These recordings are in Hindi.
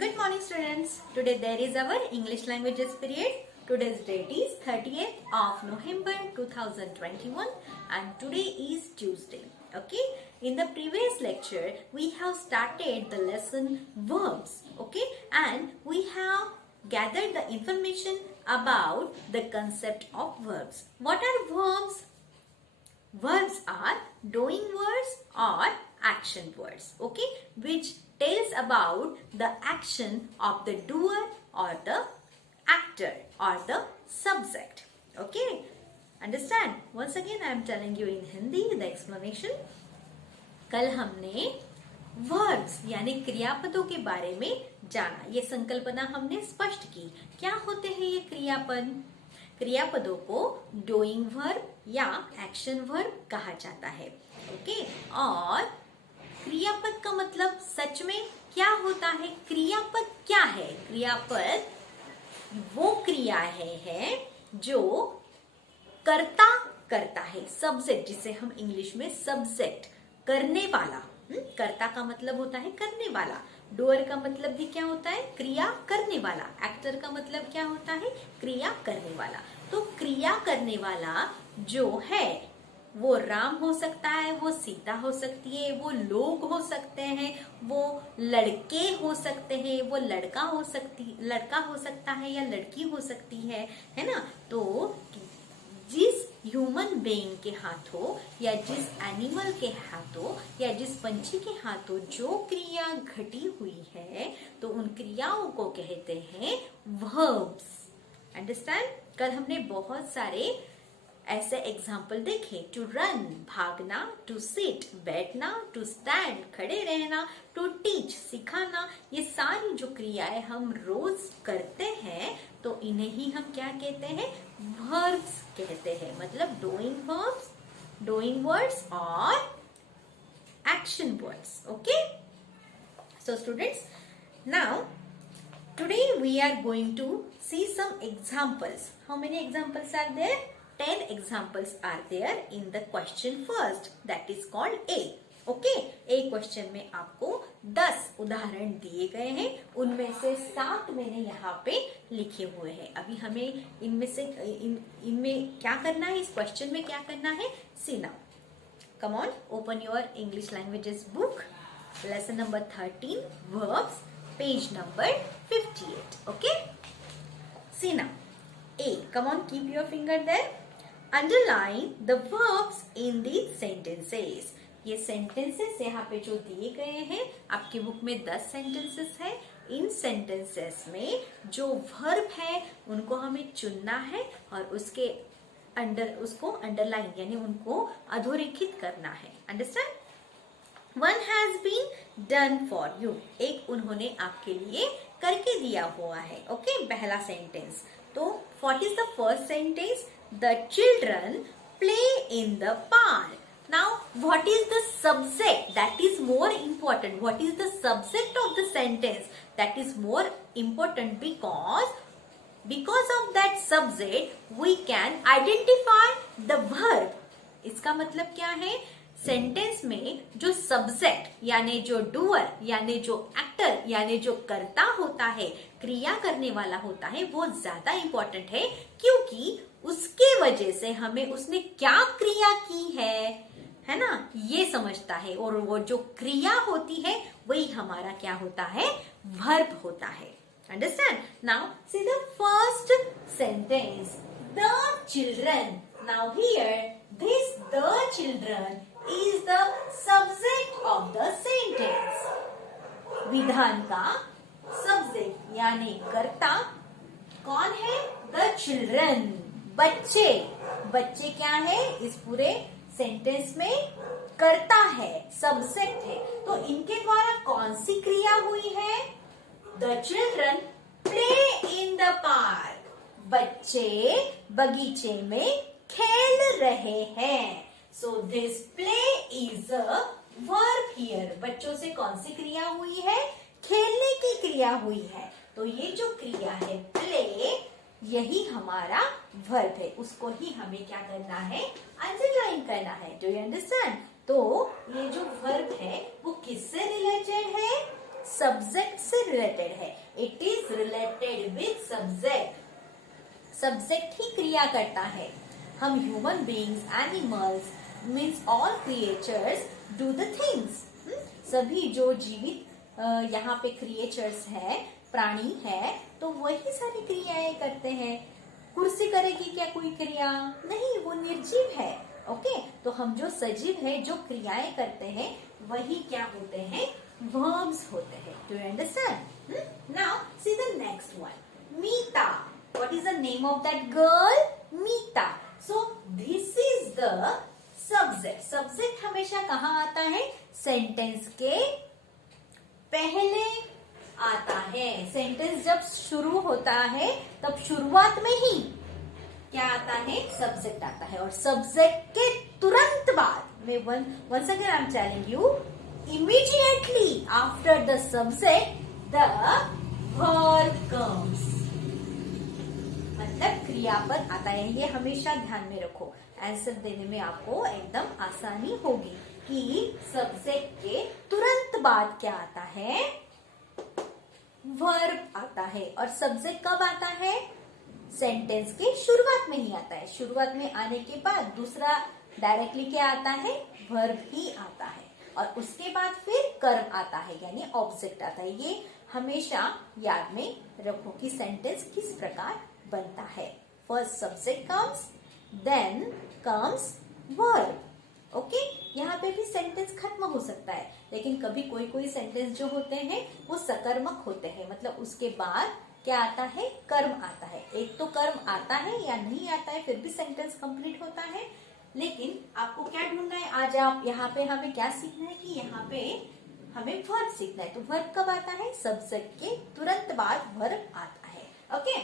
Good morning students. Today there is our English languages period. Today's date is 30th of November 2021 and today is Tuesday. Okay. In the previous lecture we have started the lesson verbs. Okay. And we have gathered the information about the concept of verbs. What are verbs? Verbs are doing words or action words, okay, which tells about the action of the doer or the actor or the subject. Okay, understand? Once again I am telling you in Hindi the explanation. कल हमने verbs यानी क्रियापदों के बारे में जाना, ये संकल्पना हमने स्पष्ट की। क्या होते हैं ये क्रियापद? क्रियापदों को डूइंग वर्ब या एक्शन वर्ब कहा जाता है। ओके, और क्रियापद का मतलब सच में क्या होता है? क्रियापद क्या है? क्रियापद वो क्रिया है जो कर्ता करता है, सब्जेक्ट, जिसे हम इंग्लिश में सब्जेक्ट, करने वाला। कर्ता का मतलब होता है करने वाला। डूअर का मतलब भी क्या होता है? क्रिया करने वाला। एक्टर का मतलब क्या होता है? क्रिया करने वाला। तो क्रिया करने वाला जो है वो राम हो सकता है, वो सीता हो सकती है, वो लोग हो सकते हैं, वो लड़के हो सकते हैं, वो लड़का हो सकता है या लड़की हो सकती है ना। तो जिस ह्यूमन बीइंग के हाथों या जिस एनिमल के हाथों या जिस पंछी के हाथों जो क्रिया घटी हुई है तो उन क्रियाओं को कहते हैं वर्ब्स। अंडरस्टैंड? कल हमने बहुत सारे ऐसे एग्जाम्पल देखे। टू रन, भागना, टू सिट, बैठना, टू स्टैंड, खड़े रहना, टू टीच, सिखाना, ये सारी जो क्रियाएं हम रोज करते हैं तो इन्हें ही हम क्या कहते हैं? वर्ब्स कहते हैं। मतलब डूइंग वर्ब्स, डूइंग वर्ड्स और action words. Okay, so students, now today we are going to see some examples. How many examples are there? 10 examples are there in the question first, that is called A. Okay, A question में आपको 10 उदाहरण दिए गए हैं, उनमें से 7 मैंने यहाँ पे लिखे हुए हैं। अभी हमें इनमें से इनमें क्या करना है, इस क्वेश्चन में क्या करना है? See now. Come on, open your English languages book, lesson number 13, verbs, page number 58. Okay, see now. A, come on, keep your finger there. Underline the verbs in these sentences. ये sentences यहाँ पे जो दिए गए हैं, आपकी बुक में 10 sentences है। इन sentences में जो verb है उनको हमें चुनना है और उसके उसको underline यानी उनको अधोरेखित करना है। Understand? One has been done for you. एक उन्होंने आपके लिए करके दिया हुआ है। ओके, पहला सेंटेंस। तो what is the first sentence? The children play in the park. Now, what is the subject? That is more important. What is the subject of the sentence? That is more important because of that subject we can identify the verb. इसका मतलब क्या है? सेंटेंस में जो सब्जेक्ट यानी जो डूअर यानी जो एक्टर यानी जो कर्ता होता है, क्रिया करने वाला होता है, वो ज्यादा इंपॉर्टेंट है क्योंकि उसके वजह से हमें उसने क्या क्रिया की है ना, ये समझता है। और वो जो क्रिया होती है वही हमारा क्या होता है? वर्ब होता है। Understand? Now see the first sentence, the children. Now here this the children is the subject of the sentence. विधान का subject यानी कर्ता कौन है? The children, बच्चे। बच्चे क्या है? इस पूरे सेंटेंस में कर्ता है, subject है। तो इनके द्वारा कौन सी क्रिया हुई है? The children play in the park. बच्चे बगीचे में खेल रहे हैं। So this play is a verb here. बच्चों से कौन सी क्रिया हुई है? खेलने की क्रिया हुई है। तो ये जो क्रिया है play, यही हमारा verb है। उसको ही हमें क्या करना है? अंडरलाइन करना है। Do you understand? तो ये जो verb है वो किससे रिलेटेड है? सब्जेक्ट से रिलेटेड है. It is related with subject. Subject ही क्रिया करता है. हम human beings, animals means all creatures do the things. सभी जो जीवित यहाँ पे क्रिएचर्स है, प्राणी है, तो वही सारी क्रियाएं करते हैं. कुर्सी करेगी क्या कोई क्रिया? नहीं, वो निर्जीव है. ओके, तो हम जो सजीव है, जो क्रियाएं करते हैं, वही क्या होते हैं? वर्ब्स होते हैं. Do you understand? Now see the next one. Meeta. What is the name of that girl? Meeta. So this is the subject. Subject हमेशा कहाँ आता है? सेंटेंस के पहले आता है. सेंटेंस जब शुरू होता है तब शुरुआत में ही क्या आता है? सब्जेक्ट आता है. और सब्जेक्ट के तुरंत बाद में once again I'm telling you, immediately after the subject the verb comes. मतलब क्रियापद आता है. ये हमेशा ध्यान में रखो. आंसर देने में आपको एकदम आसानी होगी कि सब्जेक्ट के तुरंत बाद क्या आता है? वर्ब आता है. और सब्जेक्ट कब आता है? सेंटेंस के शुरुआत में ही आता है. शुरुआत में आने के बाद दूसरा डायरेक्टली क्या आता है? वर्ब ही आता है. और उसके बाद फिर कर्म आता है, यानी ऑब्जेक्ट आता है. ये हमेशा याद में रखो कि सेंटेंस किस प्रकार बनता है. First subject comes, then comes verb. Okay, यहाँ पे भी सेंटेंस खत्म हो सकता है, लेकिन कभी कोई कोई सेंटेंस जो होते हैं वो सकर्मक होते हैं. मतलब उसके बाद क्या आता है? कर्म आता है. एक तो कर्म आता है या नहीं आता है, फिर भी सेंटेंस कंप्लीट होता है. लेकिन आपको क्या ढूंढना है आज? आप यहाँ पे हमें क्या सीखना है कि यहाँ पे हमें वर्ब सीखना है. तो वर्ब कब आता है? सब्जेक्ट के तुरंत बाद वर्ब आता है. Okay.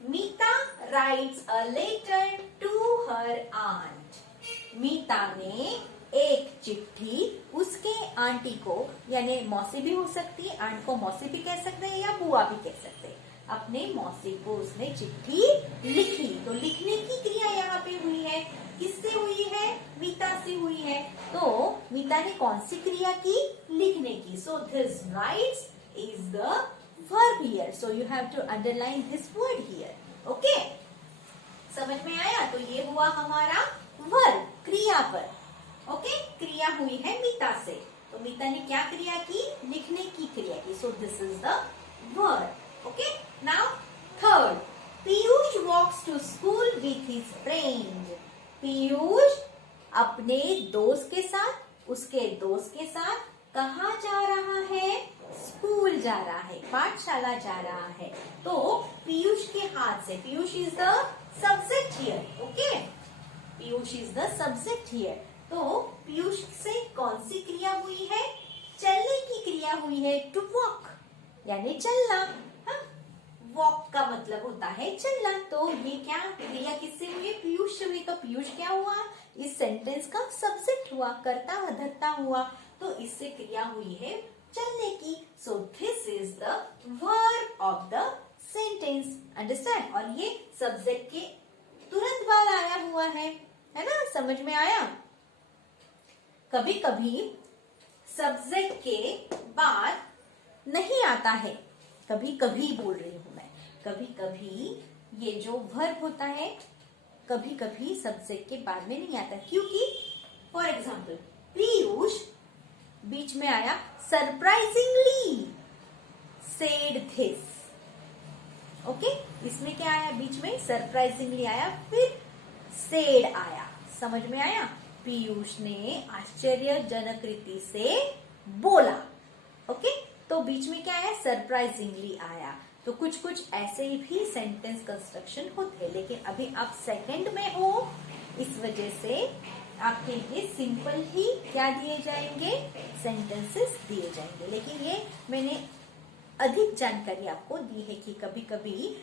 Meeta writes a letter to her aunt. Meeta ने एक चिट्ठी उसके आंटी को, यानी मौसी भी हो सकती है, आंट को मौसी भी कह सकते हैं या बुआ भी कह सकते हैं, अपने मौसी को उसने चिट्ठी लिखी. तो लिखने की क्रिया यहाँ पे हुई है. किससे हुई है? मीता से हुई है. तो मीता ने कौन सी क्रिया की? लिखने की. So this writes is the verb here. So you have to underline this word here. Okay, समझ में आया? तो ये हुआ हमारा वर्ब, क्रियापद. ओके, क्रिया हुई है मीता से. तो मीता ने क्या क्रिया की? लिखने की क्रिया की. So this is the verb. Okay, now third. Piyush walks to school with his friend. Piyush अपने दोस्त के साथ, उसके दोस्त के साथ कहाँ जा रहा है? स्कूल जा रहा है, पाठशाला जा रहा है. तो पीयूष के हाथ से, Piyush is the subject here. Okay, Piyush is the subject here. तो पीयूष से कौन सी क्रिया हुई है? चलने की क्रिया हुई है. टू वॉक यानी चलना. वॉक का मतलब होता है चलना. तो ये क्या क्रिया किससे हुई है? पीयूष से हुई. तो पीयूष क्या हुआ? इस सेंटेंस का सब्जेक्ट हुआ, कर्ता धर्ता हुआ. तो इससे क्रिया हुई है चलने की. So this is the verb of the sentence. Understand? और ये सब्जेक्ट के तुरंत बाद आया हुआ है ना? समझ में आया? कभी कभी सब्जेक्ट के बाद नहीं आता है. कभी कभी बोल रही हूं मैं. कभी कभी ये जो वर्ब होता है कभी कभी सब्जेक्ट के बाद में नहीं आता, क्योंकि फॉर एग्जाम्पल पीयूष बीच में आया सरप्राइजिंगली सेड थिस. ओके, इसमें क्या आया? बीच में सरप्राइजिंगली आया, फिर सेड आया. समझ में आया? पीयूष ने आश्चर्यजनक रीति से बोला. ओके, तो बीच में क्या आया? सरप्राइजिंगली आया. तो कुछ कुछ ऐसे भी सेंटेंस कंस्ट्रक्शन होते हैं, लेकिन अभी आप सेकंड में हो, इस वजह से आपके लिए सिंपल ही क्या दिए जाएंगे? सेंटेंसेस दिए जाएंगे. लेकिन ये मैंने अधिक जानकारी आपको दी है कि कभी कभी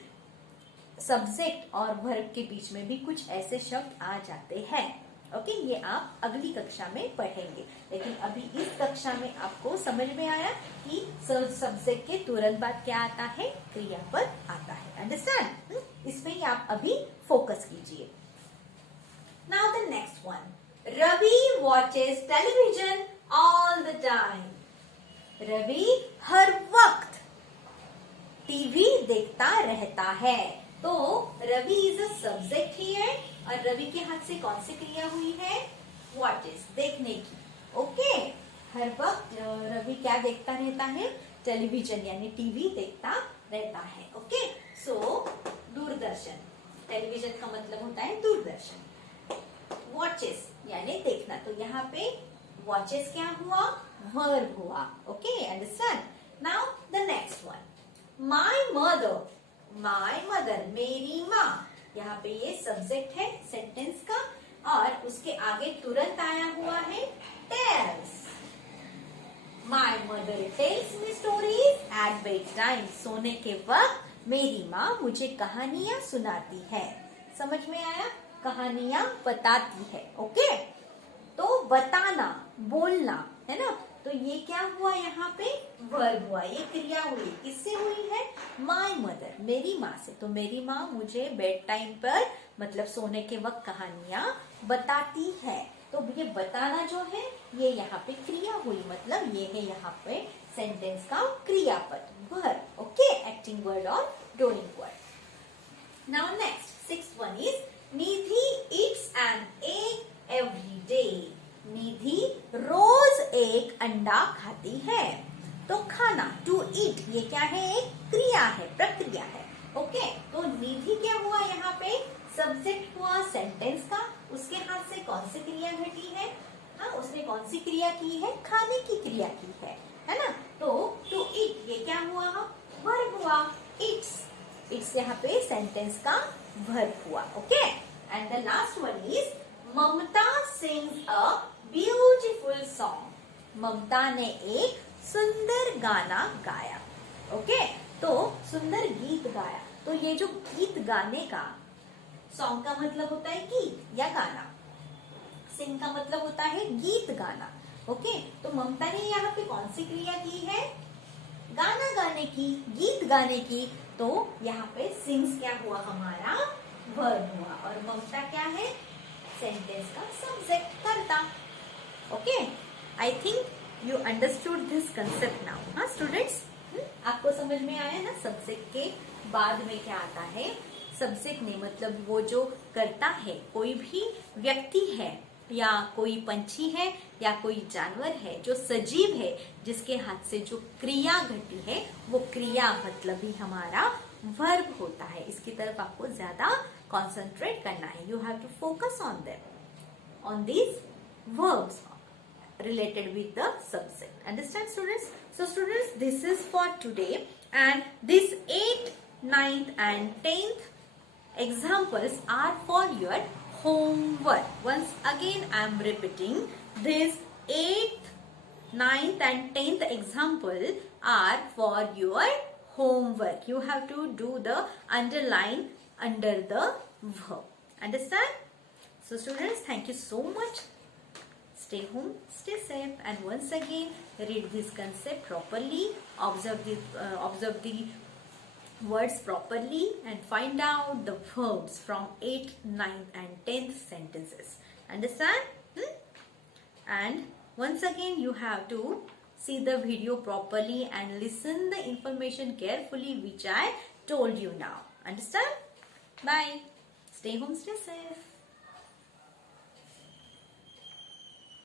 सब्जेक्ट और वर्ब के बीच में भी कुछ ऐसे शब्द आ जाते हैं. ओके, ये आप अगली कक्षा में पढ़ेंगे. लेकिन अभी इस कक्षा में आपको समझ में आया कि सब्जेक्ट के तुरंत बाद क्या आता है? क्रियापद आता है. अंडरस्टैंड? इसमें ही आप अभी फोकस कीजिए. Now the next one. Ravi watches television all the time. Ravi हर वक्त टीवी देखता रहता है। तो Ravi is a subject here और रवि के हाथ से कौन सी क्रिया हुई है? व्हाट इज, देखने की। ओके, हर वक्त रवि क्या देखता रहता है? टेलीविजन यानी टीवी देखता रहता है। ओके, सो दूरदर्शन, टेलीविजन का मतलब होता है दूरदर्शन। वॉचेस यानी देखना, तो यहाँ पे वॉचेस क्या हुआ? वर्ब हुआ। Okay, understand. Now the next one, my mother, my mother मेरी माँ। यहाँ पे ये सब्जेक्ट है सेंटेंस का और उसके आगे तुरंत आया हुआ है tells. My mother tells me stories at bed time. सोने के वक्त मेरी माँ मुझे कहानियां सुनाती है। समझ में आया? कहानियां बताती है। ओके, तो बताना, बोलना, है ना? तो ये क्या हुआ? यहाँ पे वर्ब हुआ, ये क्रिया हुई। किससे हुई है? माय मदर, मेरी माँ से। तो मेरी माँ मुझे बेड टाइम पर मतलब सोने के वक्त कहानियां बताती है। तो ये बताना जो है ये यहाँ पे क्रिया हुई, मतलब ये है यहाँ पे सेंटेंस का क्रियापद, वर्ब। ओके, एक्टिंग वर्ड और doing word. Now next, sixth one is Nidhi eats an egg every day. Nidhi रोज एक अंडा खाती है। तो खाना, टू ईट, ये क्या है? एक क्रिया है, प्रक्रिया है। ओके, तो निधि क्या हुआ? यहाँ पे सब्जेक्ट हुआ सेंटेंस का, उसके हाथ से कौन सी क्रिया घटी है? हाँ, उसने कौन सी क्रिया की है? खाने की क्रिया की है ना? तो टू ईट ये क्या हुआ? वर्ब हुआ, इट्स। इट्स यहाँ पे सेंटेंस का वर्ब हुआ। Okay, and the last one is Mamta sings a beautiful song. Mamta ने एक सुंदर गाना गाया। ओके, तो सुंदर गीत गाया। तो ये जो गीत गाने का, सॉन्ग का मतलब होता है गीत या गाना, सिंग का मतलब होता है गीत गाना। ओके, तो ममता ने यहाँ पे कौन सी क्रिया की है? गाना गाने की, गीत गाने की। तो यहाँ पे सिंग्स क्या हुआ? हमारा वर्ब हुआ और ममता क्या है? सेंटेंस का सब्जेक्ट, कर्ता। Okay, I think you understood this concept now. हाँ स्टूडेंट्स, आपको समझ में आया ना? सब्जेक्ट के बाद में क्या आता है? सब्जेक्ट ने मतलब वो जो करता है, कोई भी व्यक्ति है या कोई पंछी है या कोई जानवर है जो सजीव है, जिसके हाथ से जो क्रिया घटी है, वो क्रिया मतलब ही हमारा वर्ब होता है। इसकी तरफ आपको ज्यादा कॉन्सेंट्रेट करना है। You have to focus on them, on these verbs related with the subject. Understand students? So students, this is for today, and this 8th, 9th and 10th examples are for your homework. Once again I am repeating, this 8th, 9th and 10th example are for your homework. You have to do the underline under the verb. Understand? So students, thank you so much. Stay home, stay safe, and once again read this concept properly, observe the words properly, and find out the verbs from 8th, 9th and 10th sentences. Understand? And once again you have to see the video properly and listen the information carefully which I told you now. Understand? Bye. Stay home, stay safe.